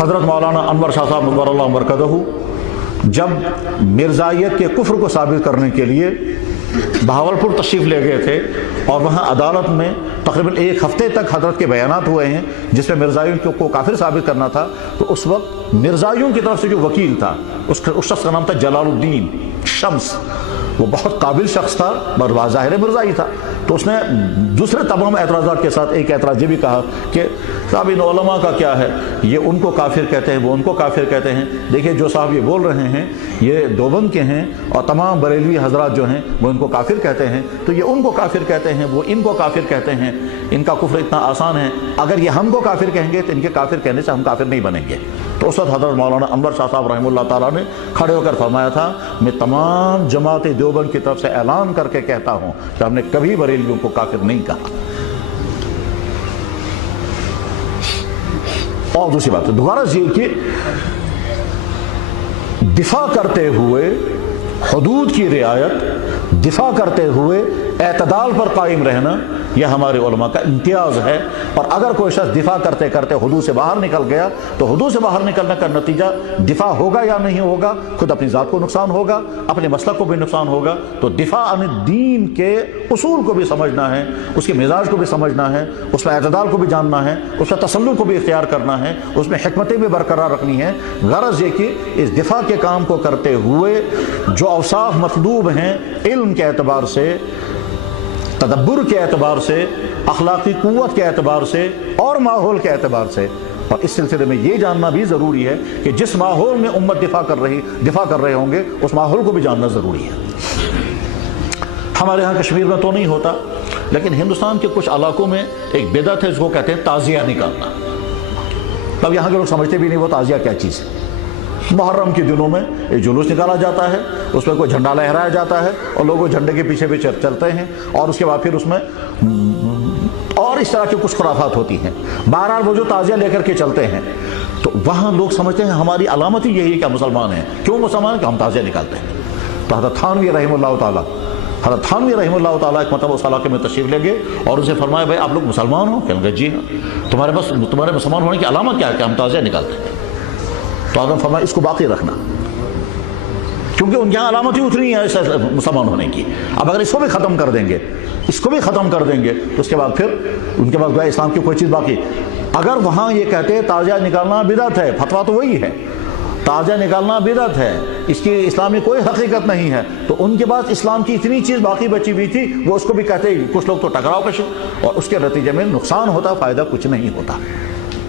हज़रत मौलाना अनवर शाह साहब नव्वरल्लाहु मरकज़हू जब मिर्ज़ाइयत के कुफ्र को साबित करने के लिए बहावलपुर तशरीफ़ ले गए थे और वहाँ अदालत में तकरीबन एक हफ़्ते तक हज़रत के बयानात हुए हैं जिसमें मिर्ज़ाइयों को काफिर साबित करना था, तो उस वक्त मिर्ज़ाइयों की तरफ से जो वकील था उस शख्स का नाम था जलालुद्दीन शम्स। वो बहुत काबिल शख्स था और ज़ाहिर मिर्ज़ाई था। तो उसने दूसरे तमाम एतराज़ात के साथ एक एतराज़ ये भी कहा कि साहब इन उलमा का क्या है, ये उनको काफिर कहते हैं, वो उनको काफिर कहते हैं। देखिए जो साहब ये बोल रहे हैं ये देवबंद के हैं और तमाम बरेलवी हजरात जो हैं वो इनको काफिर कहते हैं, तो ये उनको काफिर कहते हैं, वो इनको काफिर कहते हैं। इनका कुफ्र इतना आसान है, अगर ये हमको काफिर कहेंगे तो इनके काफिर कहने से हम काफिर नहीं बनेंगे। तो उस वक्त हज़रत मौलाना अनवर शाह साहब रहमतुल्लाह ताला ने खड़े होकर फरमाया था, मैं तमाम जमात देवबंद की तरफ से ऐलान करके कहता हूँ कि हमने कभी बरेलवियों को काफिर नहीं कहा। और दूसरी बात दोबारा ये कि दिफा करते हुए हुदूद की रियायत, दिफा करते हुए एतदाल पर कायम रहना यह हमारे उलमा का इम्तियाज़ है। और अगर कोई शख्स दिफा करते करते हुदूद से बाहर निकल गया तो हुदूद से बाहर निकलने का नतीजा दिफा होगा या नहीं होगा, खुद अपनी ज़ात को नुकसान होगा, अपने मसलक को भी नुकसान होगा। तो दिफा अन दीन के उसूल को भी समझना है, उसके मिजाज को भी समझना है, उसमें एतदाल को भी जानना है, उसमें तसल्लुल को भी इख्तियार करना है, उसमें हिकमतें भी बरकरार रखनी है। गरज ये कि इस दिफा के काम को करते हुए जो अवसाफ मतलूब हैं इल्म के एतबार से, तदब्बुर के एतबार से, अखलाकी कुव्वत के एतबार से और माहौल के एतबार से। और इस सिलसिले में ये जानना भी ज़रूरी है कि जिस माहौल में उम्मत दिफा कर रहे होंगे उस माहौल को भी जानना ज़रूरी है। हमारे यहाँ कश्मीर में तो नहीं होता, लेकिन हिंदुस्तान के कुछ इलाकों में एक बिदअत है जिसको कहते हैं ताज़िया निकालना। तब यहाँ के लोग समझते भी नहीं वो ताज़िया क्या चीज़ है। मुहर्रम के दिनों में एक जुलूस निकाला जाता है, उसमें कोई झंडा लहराया जाता है और लोग वो झंडे के पीछे भी चलते हैं और उसके बाद फिर उसमें और इस तरह की कुछ खुराफात होती हैं। बहरहाल वो जो ताज़िया लेकर के चलते हैं तो वहाँ लोग समझते हैं हमारी अलामत ही यही है कि हम मुसलमान हैं। क्यों मुसलमान? कि हम ताज़िया निकालते हैं। तो हज़रत थानवी रहमतुल्लाह ताला एक मतलब उस इलाके में तशरीफ़ ले गए और उसे फरमाया भाई आप लोग मुसलमान हो? कहने लगे जी हाँ। तुम्हारे मुसलमान होने की अलामत क्या है? कि हम ताज़िया निकालते हैं। तो आदम फरमाया इसको बाकी रखना, क्योंकि उनके यहाँ अलामत ही उतनी है मुसलमान होने की। अब अगर इसको भी ख़त्म कर देंगे तो उसके बाद फिर उनके पास इस्लाम की कोई चीज़ बाकी। अगर वहाँ ये कहते हैं ताज़िया निकालना बिदअत है, फतवा तो वही है, ताज़िया निकालना बिदअत है, इसकी इस्लाम में कोई हकीकत नहीं है, तो उनके पास इस्लाम की इतनी चीज़ बाकी बची हुई थी वो उसको भी कहते हैं। कुछ लोग तो टकराव का और उसके नतीजे में नुकसान होता, फ़ायदा कुछ नहीं होता।